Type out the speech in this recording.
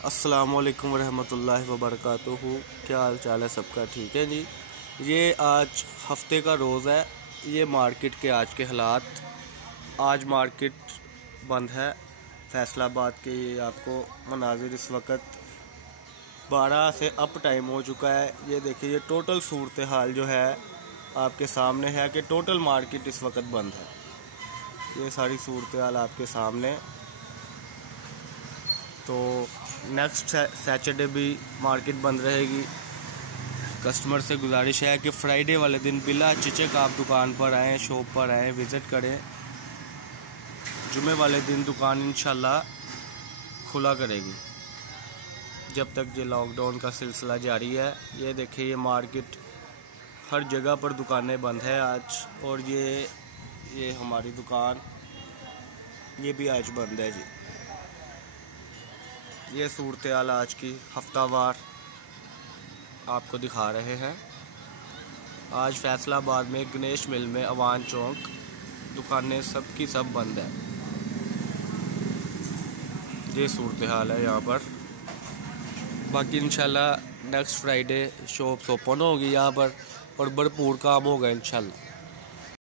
अस्सलाम वालेकुम रहमतुल्लाहि व बरकातुहू। क्या हाल चाल है सबका? ठीक है जी। ये आज हफ्ते का रोज़ है। ये मार्केट के आज के हालात। आज मार्केट बंद है फैसलाबाद के। ये आपको मनाजिर इस वक्त 12 से अप टाइम हो चुका है। ये देखिए, ये टोटल सूरत हाल जो है आपके सामने है कि टोटल मार्केट इस वक्त बंद है। ये सारी सूरत हाल आपके सामने। तो नेक्स्ट सैटरडे भी मार्केट बंद रहेगी। कस्टमर से गुजारिश है कि फ्राइडे वाले दिन बिला झिझक आप दुकान पर आएँ, शॉप पर आएँ, विज़िट करें। जुमे वाले दिन दुकान इंशाल्लाह खुला करेगी जब तक ये लॉकडाउन का सिलसिला जारी है। ये देखिए, ये मार्केट हर जगह पर दुकानें बंद है आज। और ये हमारी दुकान ये भी आज बंद है जी। ये सूरत हाल आज की हफ्तावार आपको दिखा रहे हैं। आज फैसलाबाद में गणेश मिल में अवान चौक दुकानें सब की सब बंद है। ये सूरत हाल है यहाँ पर। बाकी इंशाल्लाह नेक्स्ट फ्राइडे शॉप्स ओपन होगी यहाँ पर और भरपूर काम होगा इंशाल्लाह।